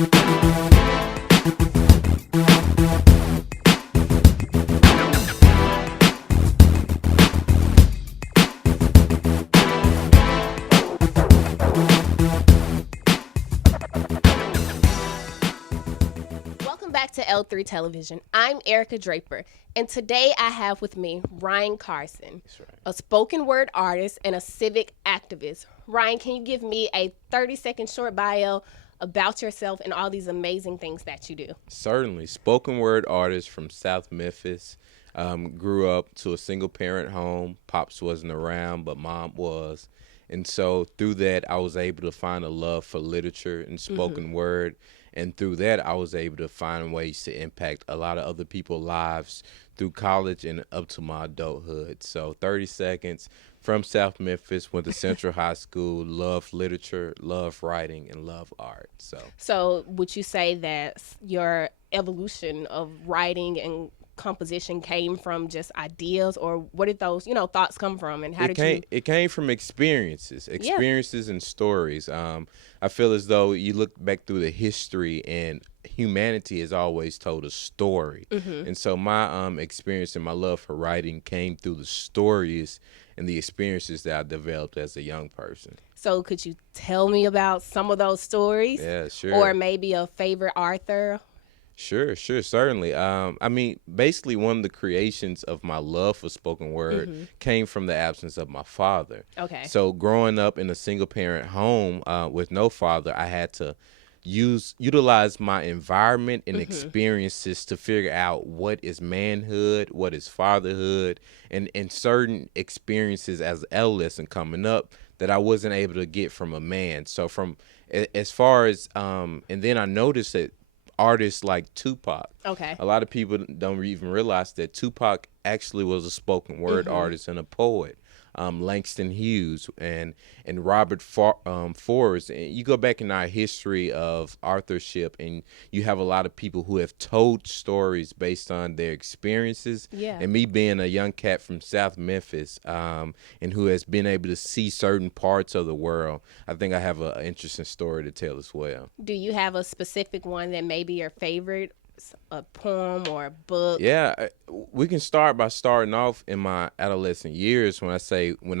Welcome back to L3 Television. I'm Erika Draper, and today I have with me Ryan Carson, a spoken word artist and a civic activist. Ryan, can you give me a 30-second short bio about yourself and all these amazing things that you do? Certainly. Spoken word artist from South Memphis. Grew up to a single parent home. Pops wasn't around, but mom was. And so through that, I was able to find a love for literature and spoken word. And through that, I was able to find ways to impact a lot of other people's lives through college and up to my adulthood. So 30 seconds from South Memphis, went to Central High School, loved literature, loved writing, and loved art. So would you say that your evolution of writing and composition came from just ideas, or where did those, thoughts come from, and how did you? It came from experiences and stories. I feel as though you look back through the history, and humanity has always told a story. And so my experience and my love for writing came through the stories and the experiences that I developed as a young person. So could you tell me about some of those stories? Yeah, sure. Or maybe a favorite author? Sure, certainly. Basically, one of the creations of my love for spoken word came from the absence of my father. Okay. So growing up in a single parent home with no father, I had to utilize my environment and experiences to figure out what is manhood, what is fatherhood, and certain experiences as an adolescent coming up that I wasn't able to get from a man. So as far as and then I noticed that artists like Tupac. Okay. A lot of people don't even realize that Tupac actually was a spoken word artist and a poet. Langston Hughes and Robert Forrest. And you go back in our history of authorship, and you have a lot of people who have told stories based on their experiences. Yeah. And me being a young cat from South Memphis, and who has been able to see certain parts of the world, I think I have an interesting story to tell as well. Do you have a specific one that may be your favorite? A poem or a book? Yeah, we can start by starting off in my adolescent years when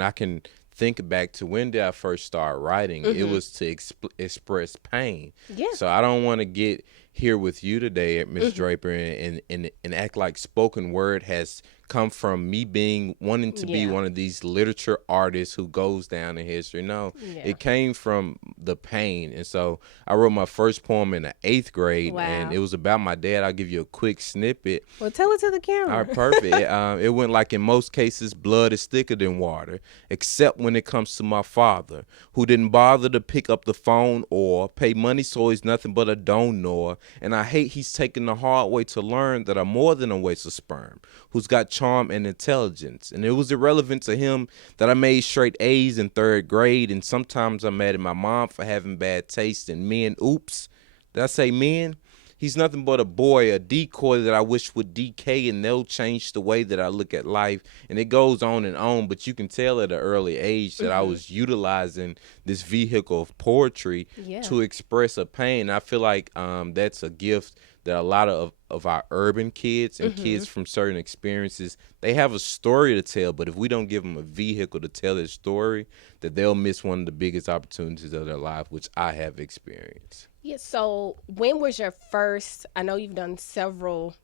I can think back to when did I first start writing. It was to express pain. Yeah. So I don't want to get here with you today, Ms. Draper, and act like spoken word has come from me wanting to be one of these literature artists who goes down in history. No, it came from the pain. And so I wrote my first poem in the 8th grade, and it was about my dad. I'll give you a quick snippet. Well, tell it to the camera. All right, perfect. It went like, in most cases, blood is thicker than water, except when it comes to my father, who didn't bother to pick up the phone or pay money, so he's nothing but a donor. And I hate he's taking the hard way to learn that I'm more than a waste of sperm, who's got charm and intelligence. And it was irrelevant to him that I made straight A's in 3rd grade, and sometimes I'm mad at my mom for having bad taste in men. Oops, did I say men? He's nothing but a boy, a decoy that I wish would decay, and they'll change the way that I look at life. And it goes on, but you can tell at an early age that I was utilizing this vehicle of poetry to express a pain. I feel like that's a gift that a lot of our urban kids and kids from certain experiences, they have a story to tell, but if we don't give them a vehicle to tell their story, that they'll miss one of the biggest opportunities of their life, which I have experienced. Yeah, so when was your first, I know you've done several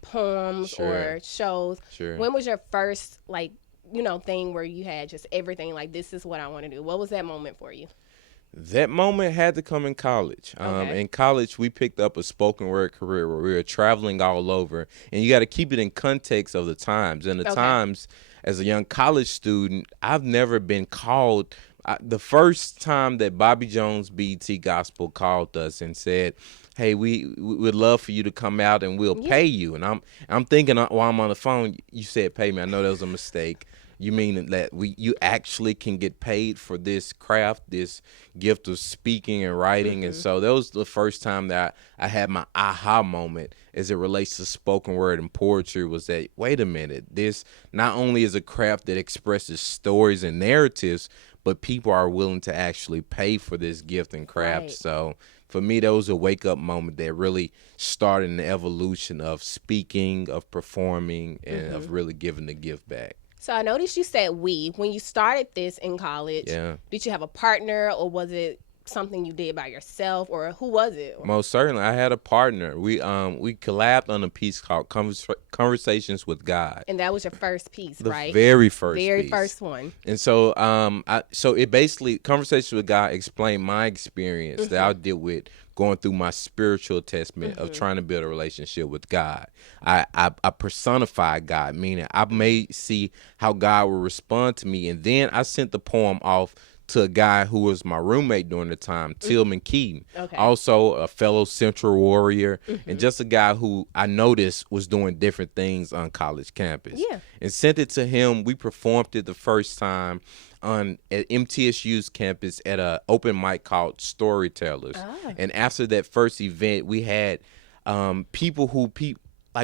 poems or shows. Sure. When was your first, thing where you had just everything, like, this is what I want to do? What was that moment for you? That moment had to come in college. In college, we picked up a spoken word career where we were traveling all over, and you got to keep it in context of the times. And the times, as a young college student, I've never been called. The first time that Bobby Jones BET Gospel called us and said, "Hey, we would love for you to come out and we'll pay you," and I'm thinking while I'm on the phone, you said pay me. I know that was a mistake. You mean that you actually can get paid for this craft, this gift of speaking and writing? And so that was the first time that I had my aha moment as it relates to spoken word and poetry, was that, wait a minute, this not only is a craft that expresses stories and narratives, but people are willing to actually pay for this gift and craft. Right. So for me, that was a wake-up moment that really started an evolution of speaking, of performing, and of really giving the gift back. So I noticed you said we. When you started this in college, did you have a partner, or was it something you did by yourself, or who was it? Most certainly, I had a partner. We collabed on a piece called Conversations with God. And that was your first piece, right? The very first Very piece. first one. And so so it basically, Conversations with God explained my experience that I dealt with going through my spiritual testament of trying to build a relationship with God. I personified God, meaning I may see how God will respond to me. And then I sent the poem off to a guy who was my roommate during the time, Tillman Keaton, also a fellow Central Warrior, and just a guy who I noticed was doing different things on college campus. Yeah. And sent it to him. We performed it the first time at MTSU's campus at an open mic called Storytellers. And after that first event, we had people who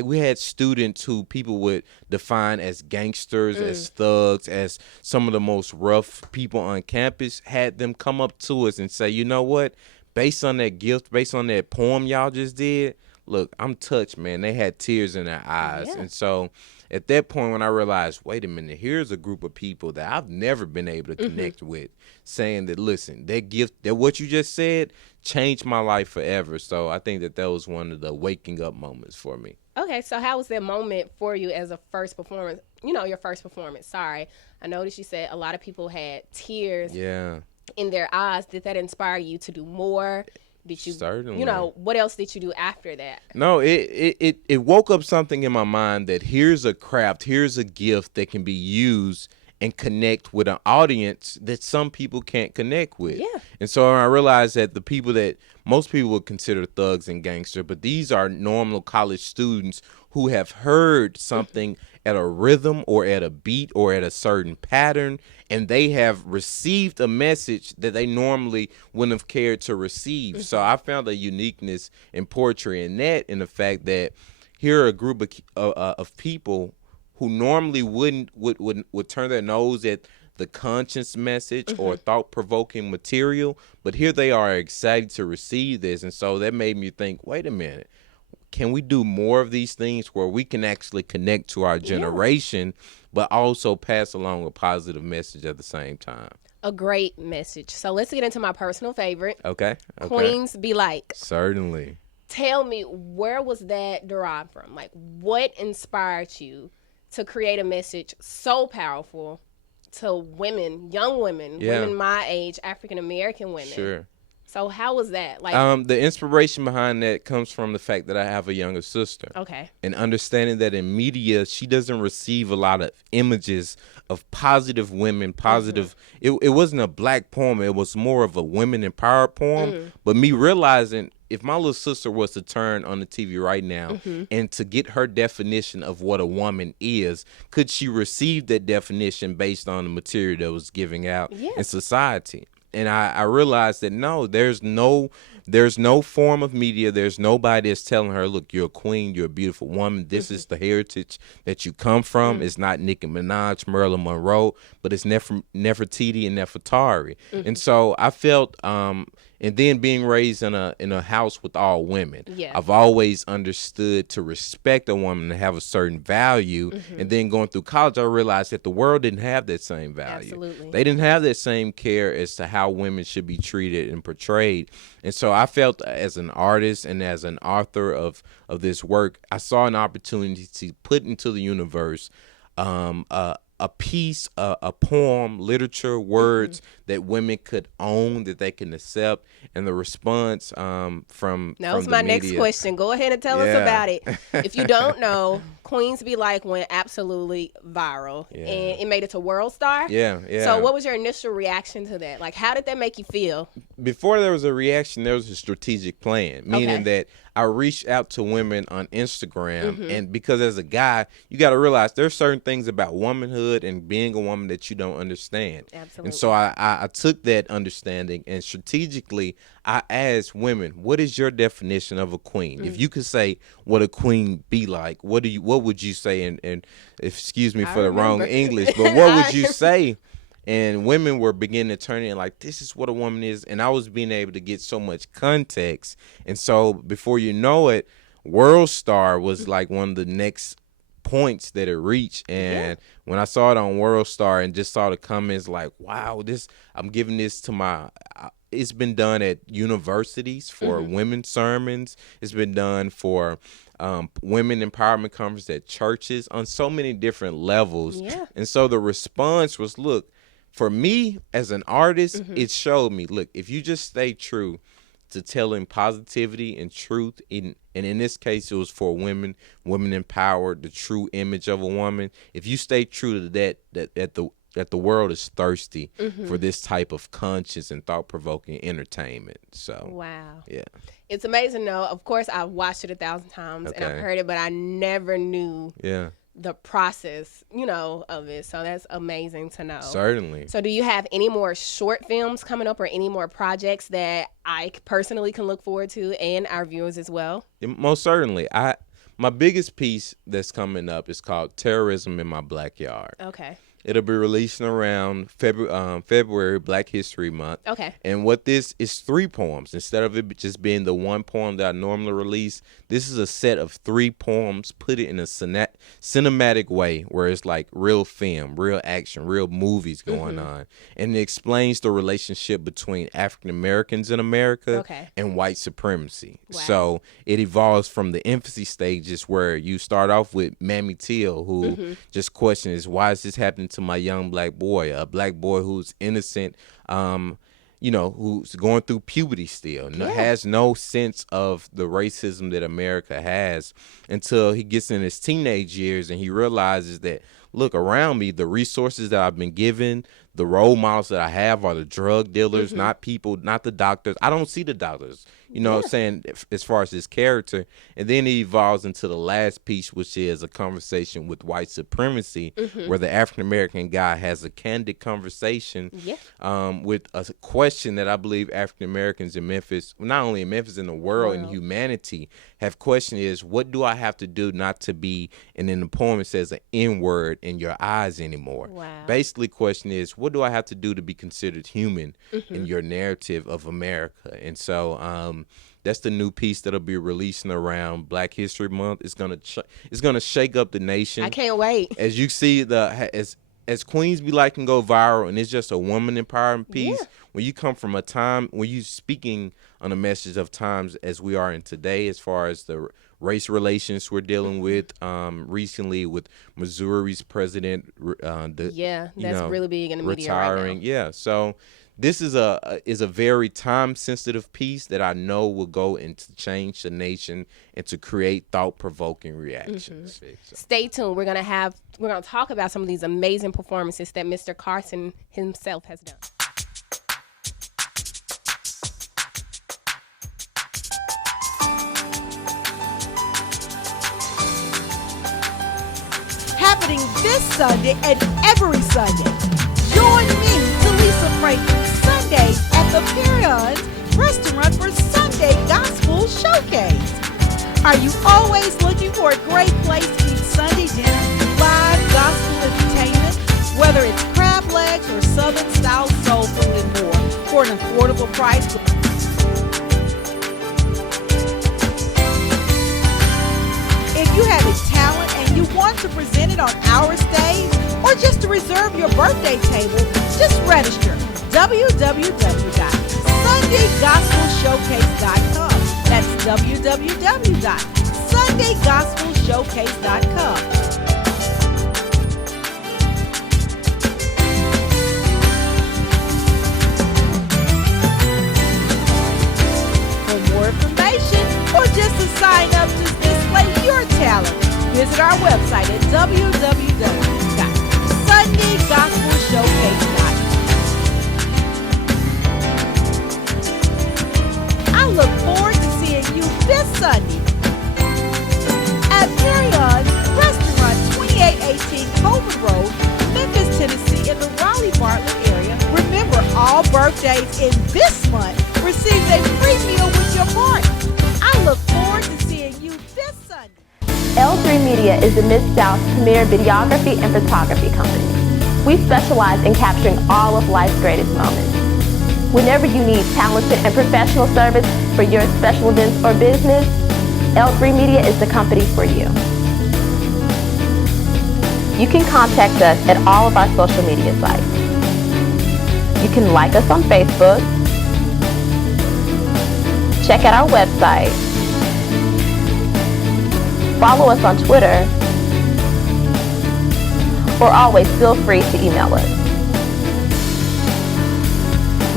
we had students who people would define as gangsters, as thugs, as some of the most rough people on campus, had them come up to us and say, you know what, based on that gift, based on that poem y'all just did, look, I'm touched, man. They had tears in their eyes. And so at that point, when I realized, wait a minute, here's a group of people that I've never been able to connect with, saying that, listen, that gift, that what you just said changed my life forever. So I think that was one of the waking up moments for me. Okay, so how was that moment for you as a first performance? You know, your first performance. Sorry, I noticed you said a lot of people had tears in their eyes. Did that inspire you to do more? Did you, certainly, you know, what else did you do after that? No, it woke up something in my mind that here's a craft, here's a gift that can be used and connect with an audience that some people can't connect with. Yeah. And so I realized that the people that most people would consider thugs and gangster, but these are normal college students who have heard something at a rhythm or at a beat or at a certain pattern, and they have received a message that they normally wouldn't have cared to receive. So I found a uniqueness in poetry in that, in the fact that here are a group of people who normally would turn their nose at the conscience message or thought-provoking material, but here they are excited to receive this. And so that made me think, wait a minute, can we do more of these things where we can actually connect to our generation, but also pass along a positive message at the same time? A great message. So let's get into my personal favorite. Okay. Queens Be Like. Certainly. Tell me, where was that derived from? Like, what inspired you to create a message so powerful to women, young women, women my age, African-American women? Sure. So how was that? Like, the inspiration behind that comes from the fact that I have a younger sister. Okay. And understanding that in media, she doesn't receive a lot of images of positive women, positive. It wasn't a black poem. It was more of a women empowered poem. But me realizing, if my little sister was to turn on the TV right now and to get her definition of what a woman is, could she receive that definition based on the material that was giving out in society? And I realized that no, there's no form of media, there's nobody that's telling her, look, you're a queen, you're a beautiful woman, this is the heritage that you come from. It's not Nicki Minaj, Marilyn Monroe, but it's Nefertiti and Nefertari. And so I felt and then being raised in a house with all women, I've always understood to respect a woman and have a certain value. And then going through college, I realized that the world didn't have that same value. Absolutely. They didn't have that same care as to how women should be treated and portrayed. And so I felt, as an artist and as an author of this work, I saw an opportunity to put into the universe a piece, a poem, literature, words that women could own, that they can accept, and the response from that was my next question. Go ahead and tell us about it. If you don't know, Queens Be Like went absolutely viral, and it made it to World Star. Yeah. So what was your initial reaction to that? Like, how did that make you feel? Before there was a reaction, there was a strategic plan, meaning that I reached out to women on Instagram, and because as a guy, you got to realize there's certain things about womanhood womanhood and being a woman that you don't understand. Absolutely. And so I took that understanding and strategically I asked women, what is your definition of a queen? If you could say what a queen be like, what would you say? And excuse me for the wrong English, but what would you say? And women were beginning to turn in like, this is what a woman is. And I was being able to get so much context. And so before you know it, World Star was like one of the next points that it reached. And when I saw it on World Star and just saw the comments like, wow, I'm giving this to it's been done at universities for women's sermons. It's been done for women empowerment conference at churches on so many different levels. Yeah. And so the response was, look, for me as an artist, it showed me, look, if you just stay true to telling positivity and truth, and in this case, it was for women empowered, the true image of a woman. If you stay true to that the world is thirsty for this type of conscious and thought-provoking entertainment. So wow, yeah, it's amazing. Though, of course, I've watched it 1,000 times and I've heard it, but I never knew the process, of it. So that's amazing to know. Certainly. So do you have any more short films coming up or any more projects that I personally can look forward to and our viewers as well? Most certainly. My biggest piece that's coming up is called Terrorism in My Backyard. Okay. It'll be releasing around February, Black History Month. Okay. And what this is 3 poems. Instead of it just being the one poem that I normally release, this is a set of 3 poems, put it in a cinematic way where it's like real film, real action, real movies going on. And it explains the relationship between African Americans in America and white supremacy. Wow. So it evolves from the infancy stages where you start off with Mammy Till, who just questions, why is this happening to my young black boy, a black boy who's innocent, who's going through puberty still, has no sense of the racism that America has until he gets in his teenage years and he realizes that, look, around me, the resources that I've been given, the role models that I have are the drug dealers, not the doctors. I don't see the doctors, what I'm saying, as far as his character. And then it evolves into the last piece, which is a conversation with white supremacy, where the African-American guy has a candid conversation with a question that I believe African-Americans in Memphis, not only in Memphis, in the world, in humanity, have questioned is, what do I have to do not to be, and in the poem it says, an N-word in your eyes anymore. Wow. Basically, question is, what do I have to do to be considered human in your narrative of America? And so that's the new piece that'll be releasing around Black History Month. It's gonna shake up the nation. I can't wait. As you see, as Queens Be Like can go viral, and it's just a woman empowerment piece. Yeah. When you come from a time when you speaking on a message of times as we are in today, as far as the race relations we're dealing with recently with Missouri's president, that's really big in the media retiring. Right now. Yeah, so this is a very time sensitive piece that I know will go into change the nation and to create thought provoking reactions. So. Stay tuned. We're gonna talk about some of these amazing performances that Mr. Carson himself has done. Happening this Sunday and every Sunday. Join me, Talisa Franklin, Sunday at the Perion's Restaurant for Sunday Gospel Showcase. Are you always looking for a great place to eat Sunday dinner, live gospel entertainment, whether it's crab legs or Southern-style soul food and more, for an affordable price? If you have a talent and you want to present it on our stage or just to reserve your birthday table, just register www.sundaygospelshowcase.com. That's www.sundaygospelshowcase.com. For more information or just to sign up to display your talent, visit our website at www.sundaygospelshowcase.com. I look forward to seeing you this Sunday at Marriott's Restaurant, 2818 Colvin Road, Memphis. all birthdays in this month receives a free meal with your party. I look forward to seeing you this Sunday. L3 Media is the Mid-South's premier videography and photography company. We specialize in capturing all of life's greatest moments. Whenever you need talented and professional service for your special events or business, L3 Media is the company for you. You can contact us at all of our social media sites. You can like us on Facebook, check out our website, follow us on Twitter, or always feel free to email us.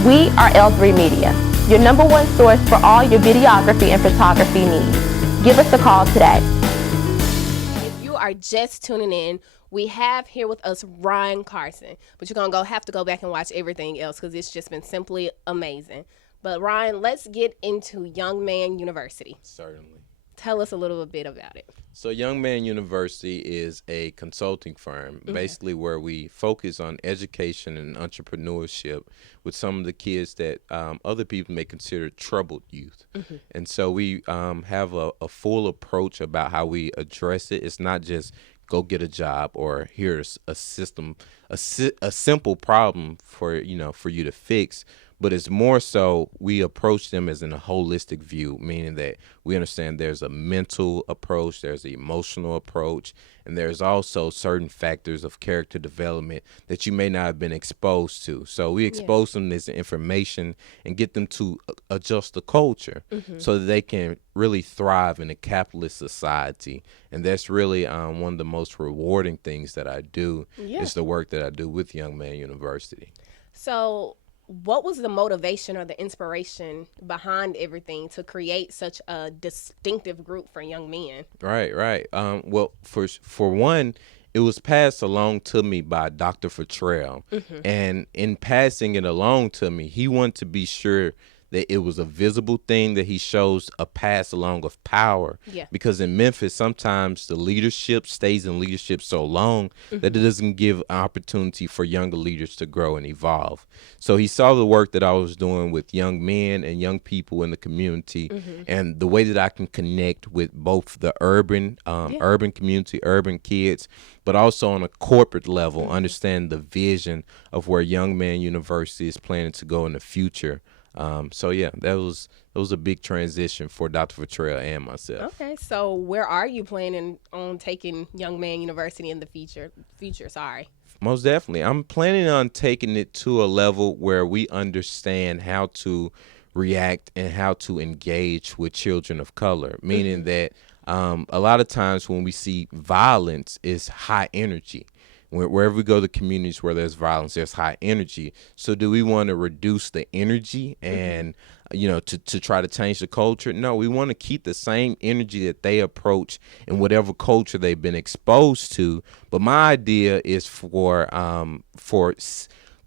We are L3 Media, your number one source for all your videography and photography needs. Give us a call today. If you are just tuning in, we have here with us Ryan Carson, but you're going to have to go back and watch everything else because it's just been simply amazing. But Ryan, let's get into Young Man University. Certainly. Tell us a little bit about it. So Young Man University is a consulting firm, basically where we focus on education and entrepreneurship with some of the kids that other people may consider troubled youth. And so we have a full approach about how we address it. It's not just go get a job or here's a simple problem for you to fix. But it's more so we approach them as in a holistic view, meaning that we understand there's a mental approach, there's an emotional approach, and there's also certain factors of character development that you may not have been exposed to. So we expose them to this information and get them to adjust the culture so that they can really thrive in a capitalist society. And that's really one of the most rewarding things that I do is the work that I do with Young Man University. So what was the motivation or the inspiration behind everything to create such a distinctive group for young men? Right. Well, for one, it was passed along to me by Dr. Futrell. And in passing it along to me, he wanted to be sure that it was a visible thing, that he shows a pass along of power. Because in Memphis, sometimes the leadership stays in leadership so long that it doesn't give an opportunity for younger leaders to grow and evolve. So he saw the work that I was doing with young men and young people in the community and the way that I can connect with both the urban community, urban kids, but also on a corporate level, understand the vision of where Young Man University is planning to go in the future. That was a big transition for Dr. Futrell and myself. Okay, so where are you planning on taking Young Man University in the future? Most definitely. I'm planning on taking it to a level where we understand how to react and how to engage with children of color, meaning that a lot of times when we see violence, is high energy. Wherever we go to communities where there's violence, there's high energy. So do we want to reduce the energy and, to try to change the culture? No, we want to keep the same energy that they approach in whatever culture they've been exposed to. But my idea is for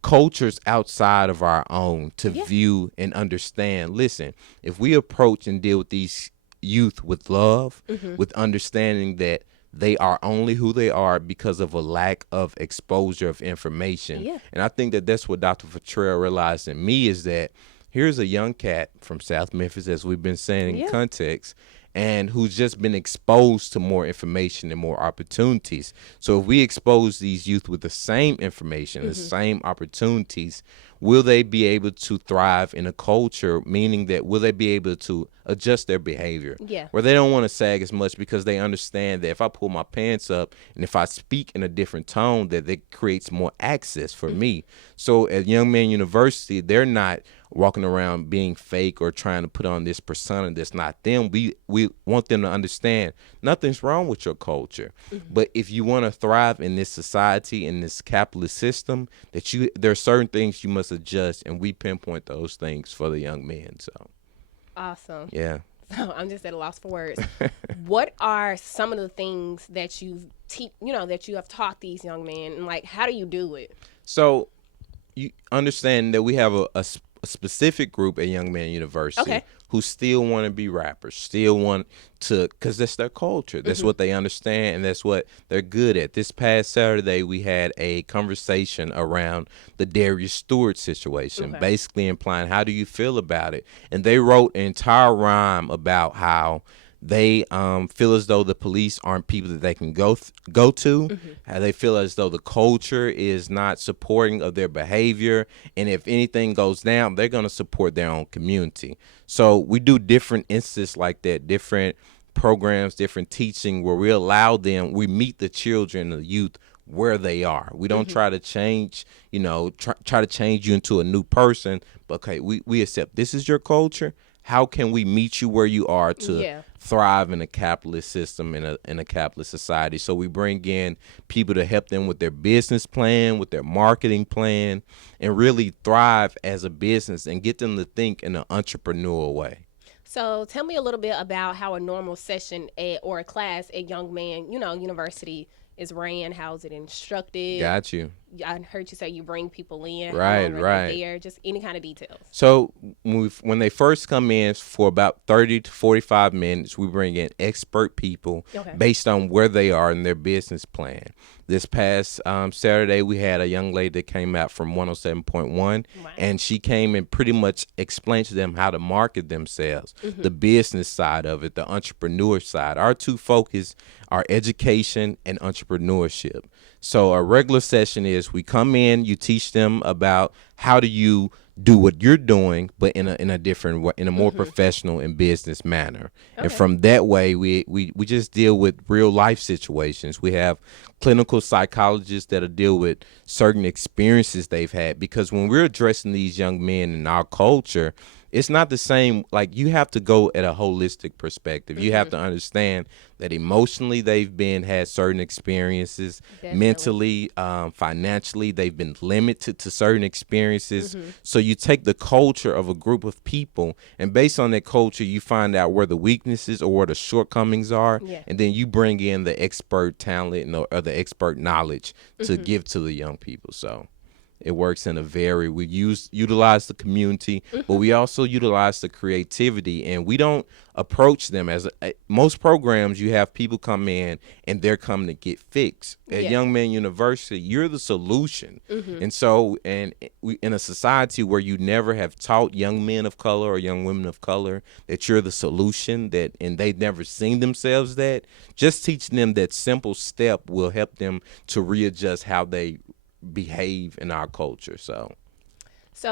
cultures outside of our own to view and understand. Listen, if we approach and deal with these youth with love, with understanding that they are only who they are because of a lack of exposure of information. And I think that that's what Dr. Futrell realized in me, is that here's a young cat from South Memphis, as we've been saying in context, and who's just been exposed to more information and more opportunities. So if we expose these youth with the same information, the same opportunities, will they be able to thrive in a culture, meaning that will they be able to adjust their behavior? Where they don't want to sag as much because they understand that if I pull my pants up and if I speak in a different tone, that it creates more access for me. So at Young Man University, they're not walking around being fake or trying to put on this persona that's not them. We want them to understand nothing's wrong with your culture. But if you want to thrive in this society, in this capitalist system, there are certain things you must adjust, and we pinpoint those things for the young men. So awesome. Yeah. So I'm just at a loss for words. What are some of the things that you have taught these young men, and how do you do it? So you understand that we have a specific group at Young Man University Okay. who still want to be rappers, still want to, because that's their culture. That's what they understand, and that's what they're good at. This past Saturday, we had a conversation around the Darius Stewart situation, basically implying, how do you feel about it? And they wrote an entire rhyme about how they feel as though the police aren't people that they can go to. How they feel as though the culture is not supporting of their behavior, and if anything goes down, they're going to support their own community. So we do different instances like that, different programs, different teaching, where we meet the children and the youth where they are. We don't try to change, try to change you into a new person, but okay, we accept this is your culture. How can we meet you where you are to thrive in a capitalist system, in a capitalist society? So we bring in people to help them with their business plan, with their marketing plan, and really thrive as a business and get them to think in an entrepreneurial way. So tell me a little bit about how a normal session or a class at Young Man, University is ran. How is it instructed? Got you. I heard you say you bring people in. Right. There, just any kind of details. So when they first come in for about 30 to 45 minutes, we bring in expert people based on where they are in their business plan. This past Saturday, we had a young lady that came out from 107.1, and she came and pretty much explained to them how to market themselves, the business side of it, the entrepreneur side. Our two focus are education and entrepreneurship. So a regular session is we come in, you teach them about how do you do what you're doing, but in a different way, in a more professional and business manner. And from that way, we just deal with real life situations. We have clinical psychologists that'll deal with certain experiences they've had, because when we're addressing these young men in our culture, it's not the same. Like, you have to go at a holistic perspective. You have to understand that emotionally they've had certain experiences, mentally, financially, they've been limited to certain experiences. So you take the culture of a group of people, and based on that culture, you find out where the weaknesses or where the shortcomings are, and then you bring in the expert talent or the expert knowledge to give to the young people. So it works in we utilize the community, but we also utilize the creativity, and we don't approach them as most programs. You have people come in and they're coming to get fixed. At Young Man University, you're the solution. And so, we in a society where you never have taught young men of color or young women of color that you're the solution, and they've never seen themselves that, just teaching them that simple step will help them to readjust how they behave in our culture. So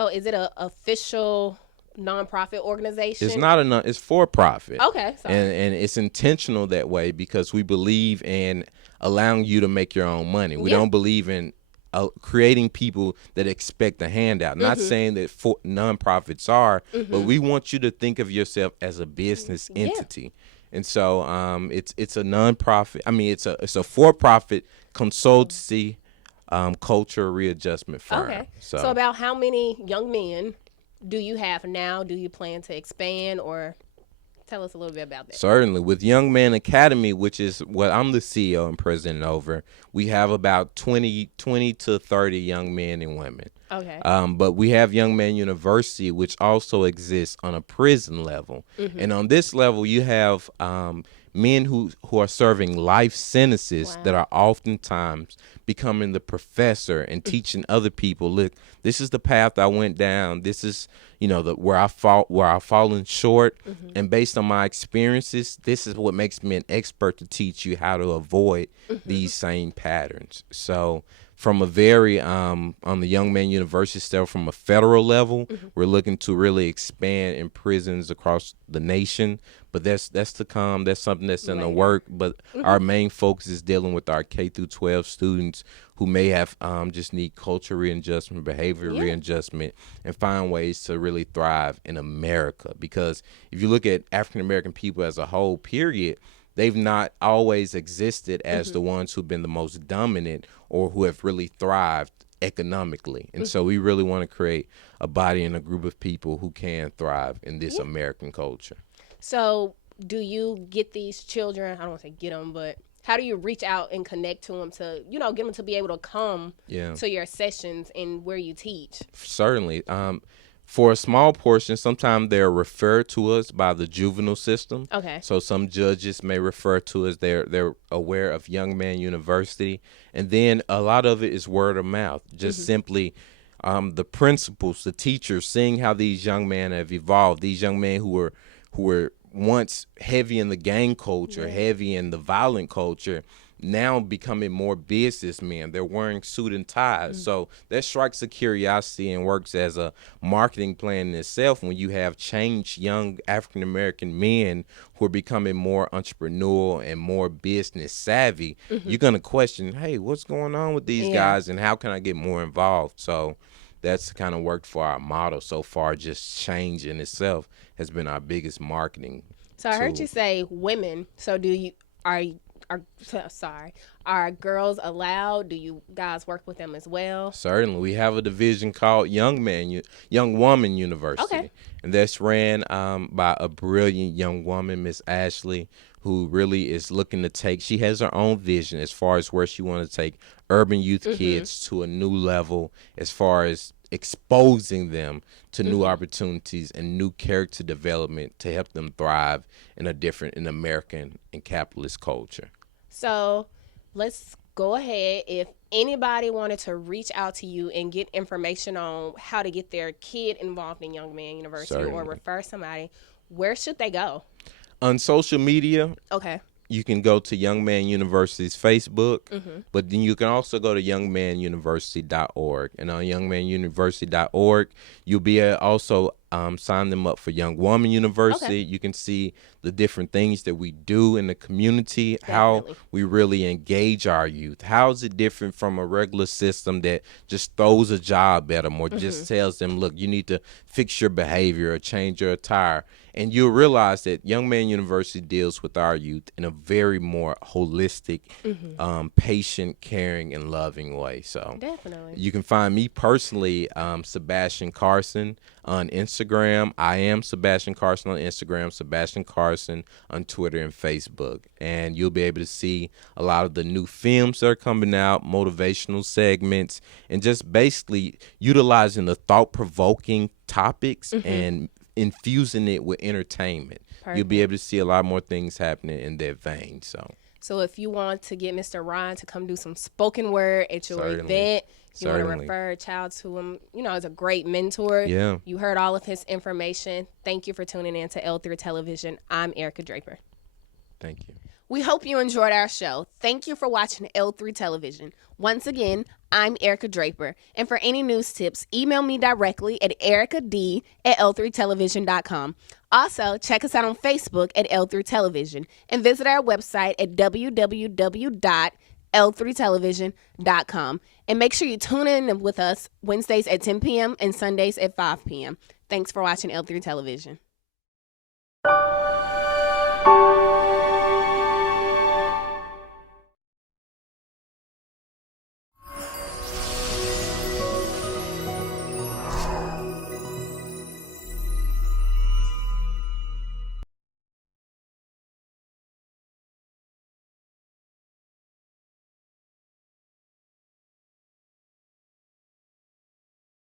is it a official nonprofit organization? It's not it's for profit. Okay. And it's intentional that way, because we believe in allowing you to make your own money. We don't believe in creating people that expect a handout. Not saying that nonprofits are, but we want you to think of yourself as a business entity. And so it's a nonprofit. I mean, it's a for-profit consultancy culture readjustment firm. Okay. So about how many young men do you have now? Do you plan to expand, or tell us a little bit about that? Certainly. With Young Man Academy, which is what I'm the CEO and president over, we have about 20 to 30 young men and women. Okay. But we have Young Man University, which also exists on a prison level. And on this level, you have men who are serving life sentences that are oftentimes becoming the professor and teaching other people, look, this is the path I went down. This is, where I've fallen short. And based on my experiences, this is what makes me an expert to teach you how to avoid these same patterns. So from a very, on the Young Man University stuff, from a federal level, we're looking to really expand in prisons across the nation. But that's to come. That's something that's in the work. But our main focus is dealing with our K through 12 students who may have just need culture readjustment, behavior readjustment, and find ways to really thrive in America. Because if you look at African American people as a whole, period, they've not always existed as the ones who've been the most dominant or who have really thrived economically. And so we really want to create a body and a group of people who can thrive in this American culture. So do you get these children, I don't want to say get them, but how do you reach out and connect to them to, get them to be able to come to your sessions and where you teach? Certainly. For a small portion, sometimes they're referred to us by the juvenile system. Okay. So some judges may refer to us. They're aware of Young Man University, and then a lot of it is word of mouth. Just simply the principals, the teachers, seeing how these young men have evolved. These young men who were once heavy in the gang culture, heavy in the violent culture, now becoming more businessmen. They're wearing suit and ties. So that strikes a curiosity and works as a marketing plan in itself when you have changed young African-American men who are becoming more entrepreneurial and more business savvy. You're going to question, hey, what's going on with these guys and how can I get more involved? So that's kind of worked for our model so far. Just change in itself has been our biggest marketing So I heard tool. you say women. So are girls allowed? Do you guys work with them as well? Certainly. We have a division called Young Woman University. Okay. And that's ran by a brilliant young woman, Miss Ashley, who really is looking to she has her own vision as far as where she wants to take urban youth kids to a new level as far as exposing them to new opportunities and new character development to help them thrive in in American and capitalist culture. So let's go ahead. If anybody wanted to reach out to you and get information on how to get their kid involved in Young Man University or Certainly. refer somebody, where should they go? On social media, Okay. you can go to Young Man University's Facebook, but then you can also go to youngmanuniversity.org. And on youngmanuniversity.org, you'll be able to also sign them up for Young Woman University. Okay. You can see the different things that we do in the community, how Definitely. we really engage our youth. How is it different from a regular system that just throws a job at them or just tells them, look, you need to fix your behavior or change your attire? And you'll realize that Young Man University deals with our youth in a very more holistic, patient, caring, and loving way. So Definitely. you can find me personally, Sebastian Carson on Instagram. I am Sebastian Carson on Instagram, Sebastian Carson on Twitter and Facebook. And you'll be able to see a lot of the new films that are coming out, motivational segments, and just basically utilizing the thought-provoking topics and infusing it with entertainment. You'll be able to see a lot more things happening in that vein. So if you want to get Mr. Ryan to come do some spoken word at your Certainly. event, you want to Certainly. refer a child to him, as a great mentor. Yeah. You heard all of his information. Thank you for tuning in to L3 Television. I'm Erika Draper. Thank you. We hope you enjoyed our show. Thank you for watching L3 Television. Once again, I'm Erika Draper. And for any news tips, email me directly at ericad@l3television.com. Also, check us out on Facebook at L3 Television and visit our website at www.l3television.com. And make sure you tune in with us Wednesdays at 10 p.m. and Sundays at 5 p.m. Thanks for watching L3 Television.